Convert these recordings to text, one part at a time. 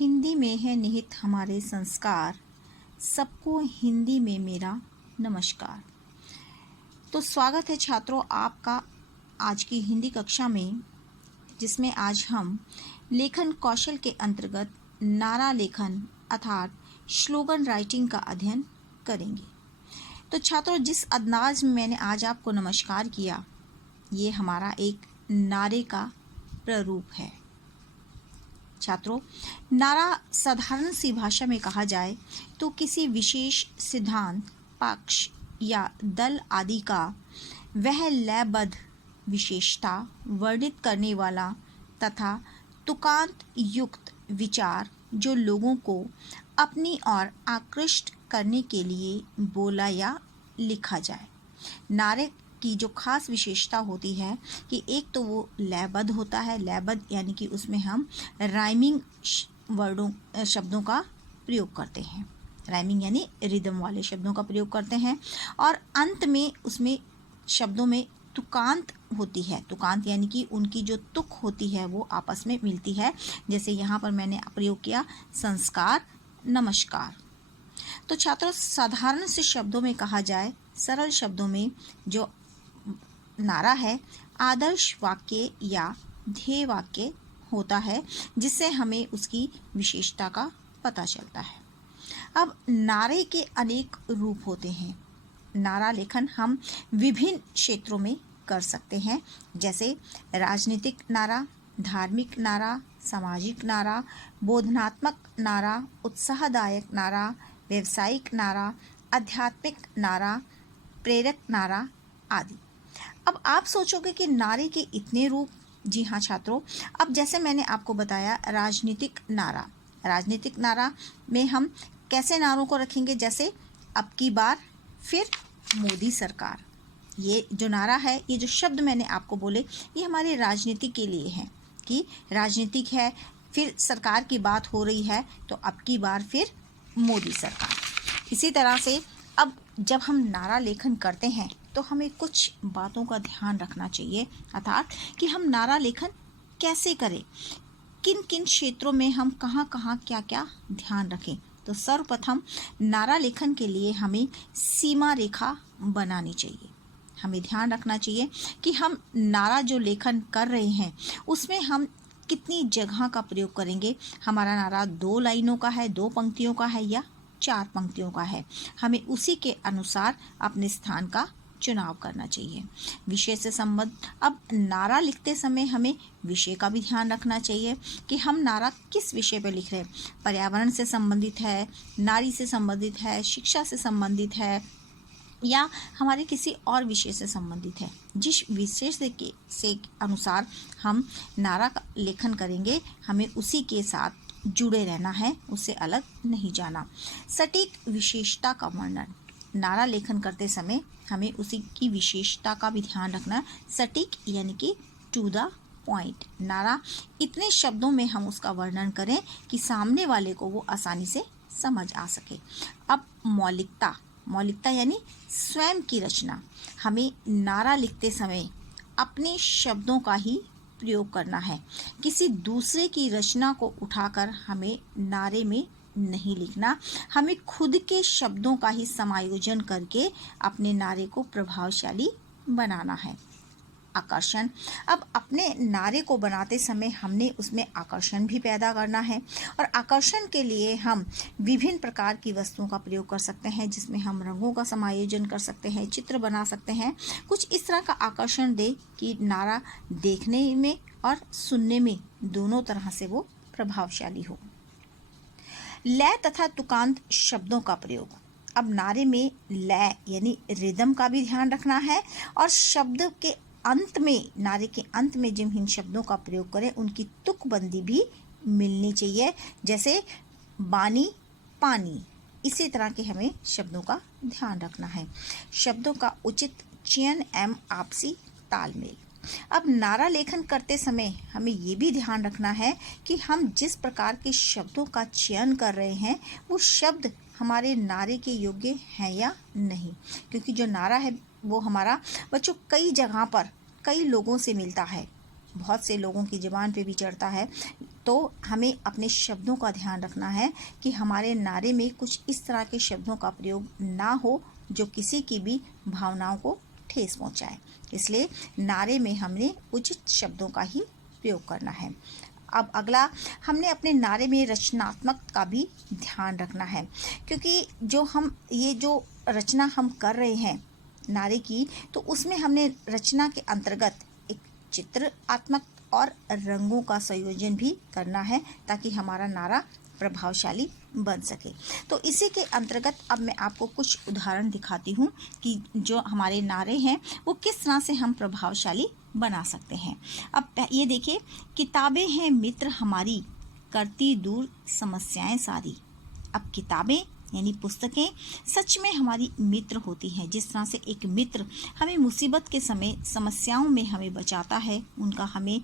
हिंदी में है निहित हमारे संस्कार, सबको हिंदी में मेरा नमस्कार। तो स्वागत है छात्रों आपका आज की हिंदी कक्षा में, जिसमें आज हम लेखन कौशल के अंतर्गत नारा लेखन अर्थात स्लोगन राइटिंग का अध्ययन करेंगे। तो छात्रों, जिस अंदाज में मैंने आज आपको नमस्कार किया, ये हमारा एक नारे का प्रारूप है। छात्रों, नारा साधारण सी भाषा में कहा जाए तो किसी विशेष सिद्धांत, पक्ष या दल आदि का वह लयबद्ध विशेषता वर्णित करने वाला तथा तुकांत युक्त विचार जो लोगों को अपनी ओर आकृष्ट करने के लिए बोला या लिखा जाए। नारे की जो खास विशेषता होती है कि एक तो वो लयबद्ध होता है। लयबद्ध यानी कि उसमें हम राइमिंग शब्दों का प्रयोग करते हैं। राइमिंग यानी रिदम वाले शब्दों का प्रयोग करते हैं। और अंत में उसमें शब्दों में तुकांत होती है। तुकांत यानी कि उनकी जो तुक होती है वो आपस में मिलती है। जैसे यहाँ पर मैंने प्रयोग किया संस्कार, नमस्कार। तो छात्रों, साधारण से शब्दों में कहा जाए, सरल शब्दों में जो नारा है आदर्श वाक्य या ध्येय वाक्य होता है, जिससे हमें उसकी विशेषता का पता चलता है। अब नारे के अनेक रूप होते हैं। नारा लेखन हम विभिन्न क्षेत्रों में कर सकते हैं, जैसे राजनीतिक नारा, धार्मिक नारा, सामाजिक नारा, बोधनात्मक नारा, उत्साहदायक नारा, व्यावसायिक नारा, आध्यात्मिक नारा, प्रेरक नारा आदि। अब आप सोचोगे कि नारे के इतने रूप। जी हाँ छात्रों, अब जैसे मैंने आपको बताया राजनीतिक नारा। राजनीतिक नारा में हम कैसे नारों को रखेंगे, जैसे अब की बार, फिर मोदी सरकार। ये जो नारा है, ये जो शब्द मैंने आपको बोले, ये हमारे राजनीति के लिए हैं कि राजनीतिक है, फिर सरकार की बात हो रही है तो अब की बार फिर मोदी सरकार। इसी तरह से अब जब हम नारा लेखन करते हैं तो हमें कुछ बातों का ध्यान रखना चाहिए, अर्थात कि हम नारा लेखन कैसे करें, किन किन क्षेत्रों में हम कहाँ कहाँ क्या क्या ध्यान रखें। तो सर्वप्रथम नारा लेखन के लिए हमें सीमा रेखा बनानी चाहिए। हमें ध्यान रखना चाहिए कि हम नारा जो लेखन कर रहे हैं उसमें हम कितनी जगह का प्रयोग करेंगे। हमारा नारा 2 लाइनों का है, 2 पंक्तियों का है या 4 पंक्तियों का है। हमें उसी के अनुसार अपने स्थान का चुनाव करना चाहिए। विषय से संबंध, अब नारा लिखते समय हमें विषय का भी ध्यान रखना चाहिए कि हम नारा किस विषय पर लिख रहे हैं। पर्यावरण से संबंधित है, नारी से संबंधित है, शिक्षा से संबंधित है या हमारे किसी और विषय से संबंधित है। जिस विषय से अनुसार हम नारा का लेखन करेंगे, हमें उसी के साथ जुड़े रहना है, उससे अलग नहीं जाना। सटीक विशेषता का वर्णन, नारा लेखन करते समय हमें उसी की विशेषता का भी ध्यान रखना। सटीक यानी कि टू द पॉइंट। नारा इतने शब्दों में हम उसका वर्णन करें कि सामने वाले को वो आसानी से समझ आ सके। अब मौलिकता, मौलिकता यानी स्वयं की रचना। हमें नारा लिखते समय अपने शब्दों का ही प्रयोग करना है। किसी दूसरे की रचना को उठाकर हमें नारे में नहीं लिखना। हमें खुद के शब्दों का ही समायोजन करके अपने नारे को प्रभावशाली बनाना है। आकर्षण, अब अपने नारे को बनाते समय हमने उसमें आकर्षण भी पैदा करना है। और आकर्षण के लिए हम विभिन्न प्रकार की वस्तुओं का प्रयोग कर सकते हैं, जिसमें हम रंगों का समायोजन कर सकते हैं, चित्र बना सकते हैं। कुछ इस तरह का आकर्षण दे कि नारा देखने में और सुनने में दोनों तरह से वो प्रभावशाली हो। लय तथा तुकांत शब्दों का प्रयोग, अब नारे में लय यानी रिदम का भी ध्यान रखना है और शब्द के अंत में, नारे के अंत में जिन शब्दों का प्रयोग करें उनकी तुकबंदी भी मिलनी चाहिए, जैसे बानी, पानी। इसी तरह के हमें शब्दों का ध्यान रखना है। शब्दों का उचित चयन एवं आपसी तालमेल, अब नारा लेखन करते समय हमें ये भी ध्यान रखना है कि हम जिस प्रकार के शब्दों का चयन कर रहे हैं वो शब्द हमारे नारे के योग्य हैं या नहीं। क्योंकि जो नारा है वो हमारा बच्चों कई जगह पर कई लोगों से मिलता है, बहुत से लोगों की ज़ुबान पे भी चढ़ता है, तो हमें अपने शब्दों का ध्यान रखना है कि हमारे नारे में कुछ इस तरह के शब्दों का प्रयोग ना हो जो किसी की भी भावनाओं को ठेस पहुंचाए। इसलिए नारे में हमने उचित शब्दों का ही प्रयोग करना है। अब अगला, हमने अपने नारे में रचनात्मक का भी ध्यान रखना है, क्योंकि ये जो रचना हम कर रहे हैं नारे की, तो उसमें हमने रचना के अंतर्गत एक चित्रात्मक और रंगों का संयोजन भी करना है ताकि हमारा नारा प्रभावशाली बन सके। तो इसी के अंतर्गत अब मैं आपको कुछ उदाहरण दिखाती हूँ कि जो हमारे नारे हैं वो किस तरह से हम प्रभावशाली बना सकते हैं। अब ये देखिए, किताबें हैं मित्र हमारी, करती दूर समस्याएं सारी। अब किताबें यानी पुस्तकें सच में हमारी मित्र होती हैं। जिस तरह से एक मित्र हमें मुसीबत के समय समस्याओं में हमें बचाता है, उनका हमें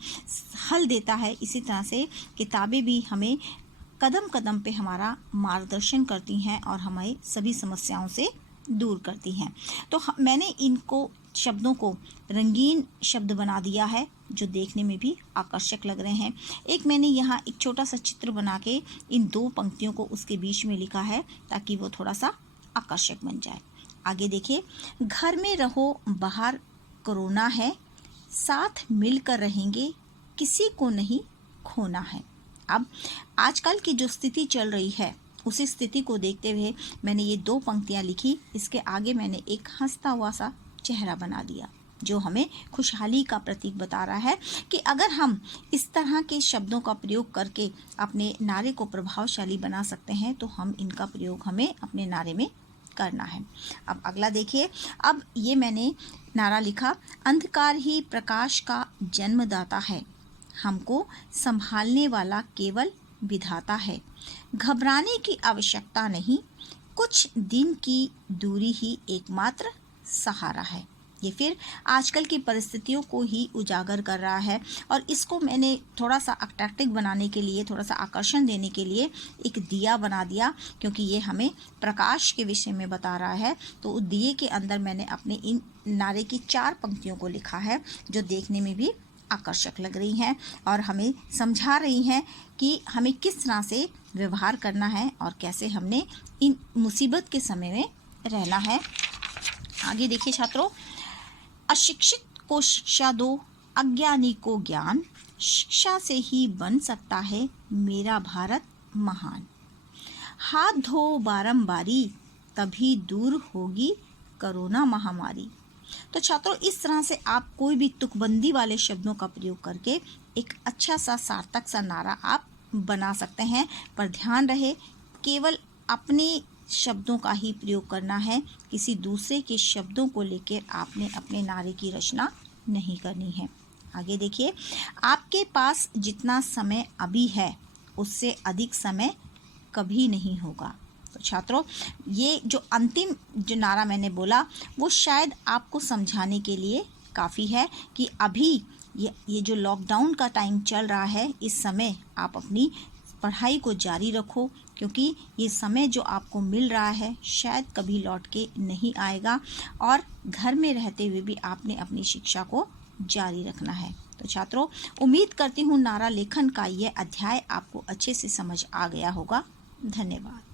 हल देता है, इसी तरह से किताबें भी हमें कदम कदम पे हमारा मार्गदर्शन करती हैं और हमें सभी समस्याओं से दूर करती हैं। तो मैंने इनको शब्दों को रंगीन शब्द बना दिया है जो देखने में भी आकर्षक लग रहे हैं। एक मैंने यहाँ एक छोटा सा चित्र बना के इन दो पंक्तियों को उसके बीच में लिखा है ताकि वो थोड़ा सा आकर्षक बन जाए। आगे देखिए, घर में रहो बाहर कोरोना है, साथ मिलकर रहेंगे किसी को नहीं खोना है। अब आजकल की जो स्थिति चल रही है उसी स्थिति को देखते हुए मैंने ये दो पंक्तियाँ लिखी। इसके आगे मैंने एक हंसता हुआ सा चेहरा बना दिया जो हमें खुशहाली का प्रतीक बता रहा है कि अगर हम इस तरह के शब्दों का प्रयोग करके अपने नारे को प्रभावशाली बना सकते हैं तो हम इनका प्रयोग हमें अपने नारे में करना है। अब अगला देखिए, अब ये मैंने नारा लिखा, अंधकार ही प्रकाश का जन्मदाता है, हमको संभालने वाला केवल विधाता है, घबराने की आवश्यकता नहीं, कुछ दिन की दूरी ही एकमात्र सहारा है। ये फिर आजकल की परिस्थितियों को ही उजागर कर रहा है और इसको मैंने थोड़ा सा अट्रैक्टिव बनाने के लिए, थोड़ा सा आकर्षण देने के लिए एक दिया बना दिया, क्योंकि ये हमें प्रकाश के विषय में बता रहा है। तो उस दिए के अंदर मैंने अपने इन नारे की 4 पंक्तियों को लिखा है जो देखने में भी आकर्षक लग रही हैं और हमें समझा रही हैं कि हमें किस तरह से व्यवहार करना है और कैसे हमने इन मुसीबत के समय में रहना है। आगे देखिए छात्रों, अशिक्षित को शिक्षा दो, अज्ञानी को ज्ञान, शिक्षा से ही बन सकता है मेरा भारत महान, हाथ धो बारंबारी तभी दूर होगी कोरोना महामारी। तो छात्रों, इस तरह से आप कोई भी तुकबंदी वाले शब्दों का प्रयोग करके एक अच्छा सा सार्थक सा नारा आप बना सकते हैं, पर ध्यान रहे केवल अपने शब्दों का ही प्रयोग करना है, किसी दूसरे के शब्दों को लेकर आपने अपने नारे की रचना नहीं करनी है। आगे देखिए, आपके पास जितना समय अभी है उससे अधिक समय कभी नहीं होगा। तो छात्रों, ये जो अंतिम जो नारा मैंने बोला वो शायद आपको समझाने के लिए काफ़ी है कि अभी ये जो लॉकडाउन का टाइम चल रहा है, इस समय आप अपनी पढ़ाई को जारी रखो, क्योंकि ये समय जो आपको मिल रहा है शायद कभी लौट के नहीं आएगा और घर में रहते हुए भी आपने अपनी शिक्षा को जारी रखना है। तो छात्रों, उम्मीद करती हूँ नारा लेखन का यह अध्याय आपको अच्छे से समझ आ गया होगा। धन्यवाद।